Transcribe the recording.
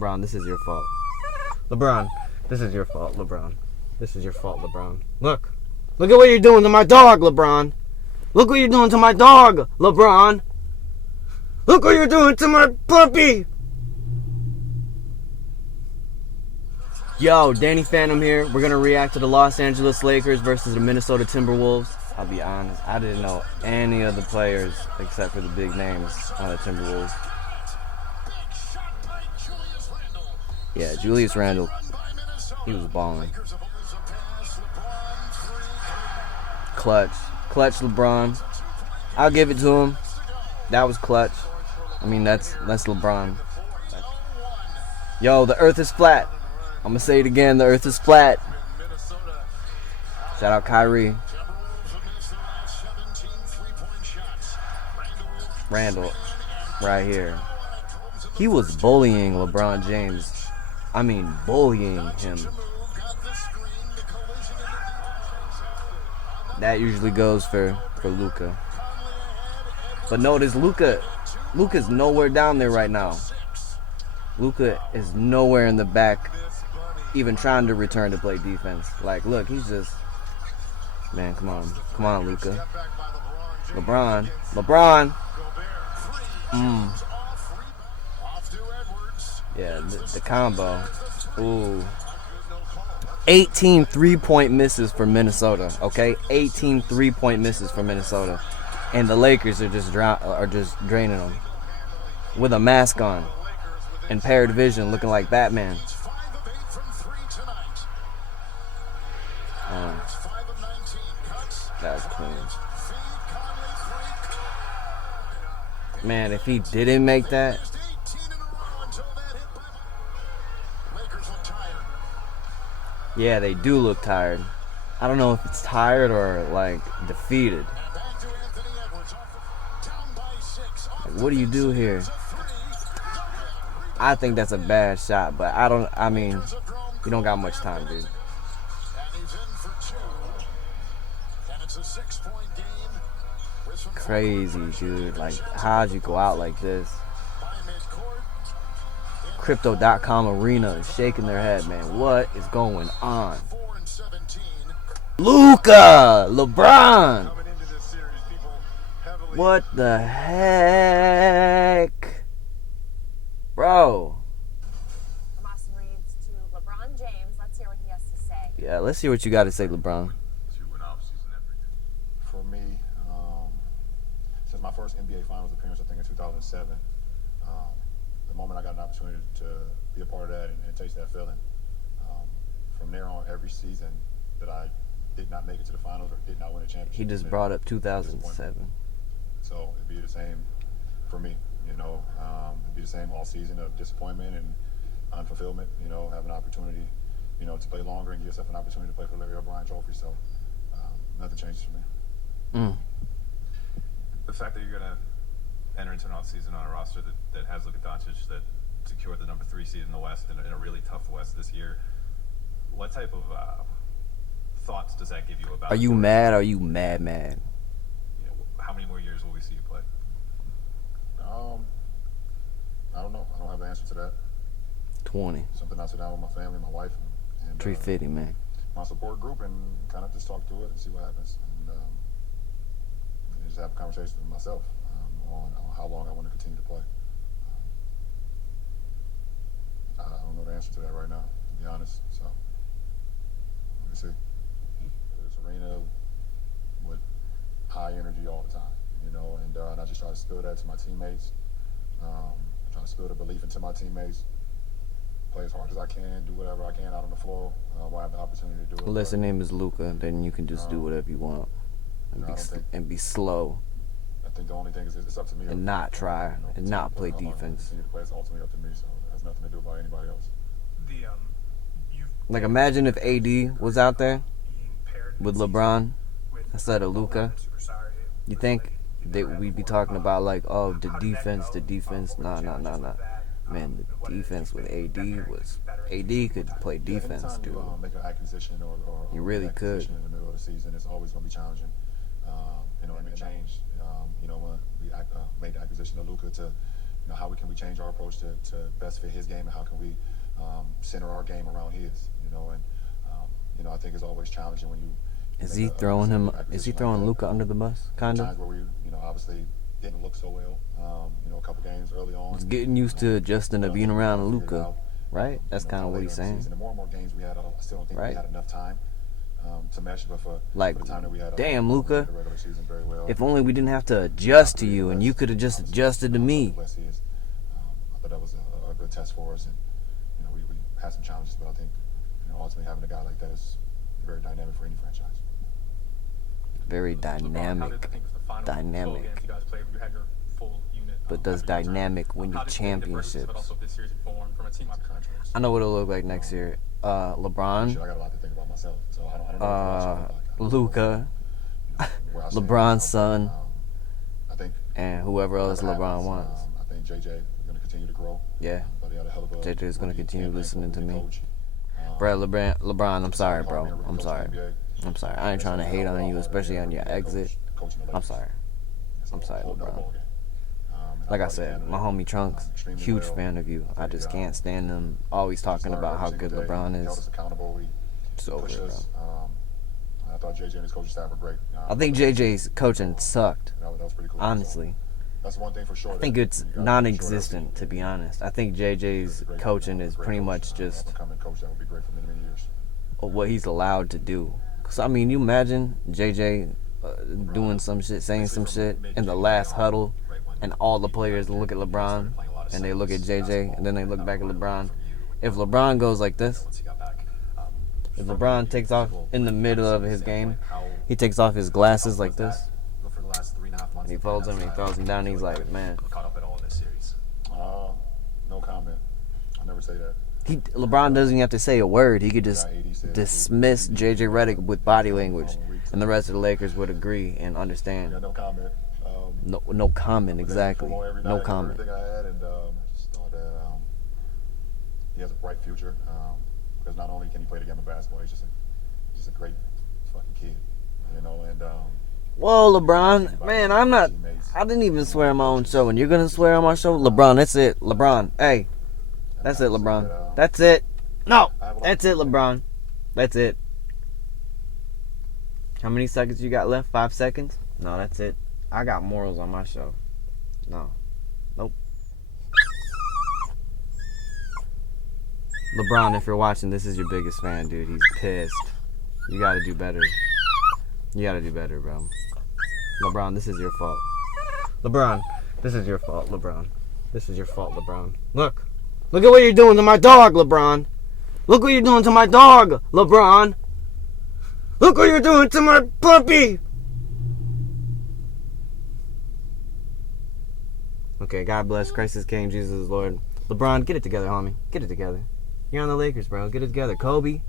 LeBron, this is your fault. LeBron, this is your fault, LeBron. This is your fault, LeBron. Look. Look at what you're doing to my dog, LeBron. Look what you're doing to my dog, LeBron. Look what you're doing to my puppy. Yo, Danny Phantom here. We're going to react to the Los Angeles Lakers versus the Minnesota Timberwolves. I'll be honest, I didn't know any of the players except for the big names on the Timberwolves. Yeah, Julius Randle, he was balling. Clutch LeBron. I'll give it to him. That was clutch. I mean, that's LeBron. Yo, the earth is flat. I'm gonna say it again, the earth is flat. Shout out Kyrie. Randall, right here. He was bullying LeBron James. I mean, bullying him. That usually goes for Luka. But notice Luka's nowhere down there right now. Luka is nowhere in the back, even trying to return to play defense. Like, look, he's just, man, come on, Luka. LeBron. Yeah, the combo. Ooh. 18 3-point misses for Minnesota, okay? 18 3-point misses for Minnesota. And the Lakers are just draining them. With a mask on. And paired vision, looking like Batman. That was clean. Man, if he didn't make that, yeah, they do look tired. I don't know if it's tired or like defeated. Like, what do you do here? I think that's a bad shot, but I mean, you don't got much time, dude. Crazy, dude. Like, how'd you go out like this? Crypto.com arena is shaking their head, man. What is going on? Luka! LeBron! What the heck? Bro. From Austin Reeves to LeBron James. Let's hear what he has to say. Yeah, let's hear what you got to say, LeBron. For me, since my first NBA Finals appearance, I think in 2007, the moment I got an opportunity to be a part of that and taste that feeling, from there on, every season that I did not make it to the finals or did not win a championship. He just brought up 2007. So it'd be the same for me, you know. It'd be the same all season of disappointment and unfulfillment, you know, have an opportunity, you know, to play longer and give yourself an opportunity to play for the Larry O'Brien Trophy. So nothing changes for me. The fact that you're going to enter into an off-season on a roster that has Luka Doncic, that secured the number 3 seed in the West in a really tough West this year, what type of thoughts does that give you about? Are you mad? Are you mad? You know, how many more years will we see you play? I don't know. I don't have an answer to that. 20. Something I sit down with my family, my wife, and 350, man. My support group, and kind of just talk through it and see what happens, and just have a conversation with myself on how long I want to continue to play. I don't know the answer to that right now, to be honest. So let me see. This arena with high energy all the time, you know, and I just try to spill that to my teammates. Try to spill the belief into my teammates. Play as hard as I can, do whatever I can out on the floor when I have the opportunity to do it. Unless your name is Luka, then you can just do whatever you want and be slow. I think the only thing is it's up to me. And not try, you know, and not play defense. Continue to play, it's ultimately up to me, so it has nothing to do about anybody else. Like, imagine if AD was out there with LeBron instead of Luka. You think that we'd be talking about, like, oh, the defense? Nah. Man, the defense with AD could play defense, dude. Make an acquisition or you really could. In the middle of the season, it's always going to be challenging. You know, and it changed. You know, when we made the acquisition of Luka to, you how can we change our approach to best fit his game, and how can we center our game around his, and I think it's always challenging when you. Is he throwing him? Is he throwing Luka under the bus? Kind of. Times where we, obviously didn't look so well. A couple games early on. He's getting used to adjusting to being around Luka, right? That's kind of what he's saying. The more and more games we had, I still don't think we had enough time to mesh. But for Like, the time that we had, damn, Luka. the regular season very well. If only we didn't have to adjust to you, and you could have just adjusted to me. I thought that was a good test for us, and we had some challenges, but I think ultimately having a guy like that is very dynamic for any franchise. Very dynamic. But does dynamic win you championships? I know what it'll look like next year. LeBron, I got a lot to think about myself, so I don't know what Luka, LeBron's son, I think, and whoever else LeBron wants. I think JJ is going to continue to grow. Yeah, But he had a hell of a JJ is going to continue listening to me. coach. Bro, LeBron, I'm sorry, bro. I'm sorry. I'm sorry. I ain't trying to hate on you, especially on your exit. I'm sorry. I'm sorry, LeBron. Like I said, my homie Trunks, huge fan of you. I just can't stand him always talking about how good LeBron is. It's over, bro. I thought JJ and his coaching staff were great. I think JJ's coaching sucked, that was pretty cool. honestly. That's one thing for sure. I think it's non-existent, to be honest. I think JJ's coaching is pretty much just coach that would be great for many, many years. what he's allowed to do. So, I mean, you imagine JJ doing some shit, saying some shit in the last huddle, and all the players look at LeBron, and they look at JJ, and then they look back at LeBron. If LeBron goes like this, if LeBron takes off in the middle of his game, he takes off his glasses like this, and he folds them and he throws them down, and he's like, man. No comment. I'll never say that. LeBron doesn't even have to say a word. He could just dismiss JJ Redick with body language, and the rest of the Lakers would agree and understand. Yeah, no comment. No comment, exactly. No comment. Everything I had, and I just thought that he has a bright future. Because not only can he play the game of basketball, he's just a great fucking kid, And whoa, LeBron, man, I didn't even swear on my own show, and you're gonna swear on my show, LeBron. That's it, LeBron. Hey, that's it, LeBron. That's it. No, that's it, LeBron. That's it. How many seconds you got left? 5 seconds? No, that's it. I got morals on my show. No. Nope. LeBron, if you're watching, this is your biggest fan, dude. He's pissed. You gotta do better. You gotta do better, bro. LeBron, this is your fault. LeBron, this is your fault, LeBron. This is your fault, LeBron. Look. Look at what you're doing to my dog, LeBron. Look what you're doing to my dog, LeBron. Look what you're doing to my puppy. Okay, God bless. Christ is King. Jesus is Lord. LeBron, get it together, homie. Get it together. You're on the Lakers, bro. Get it together. Kobe.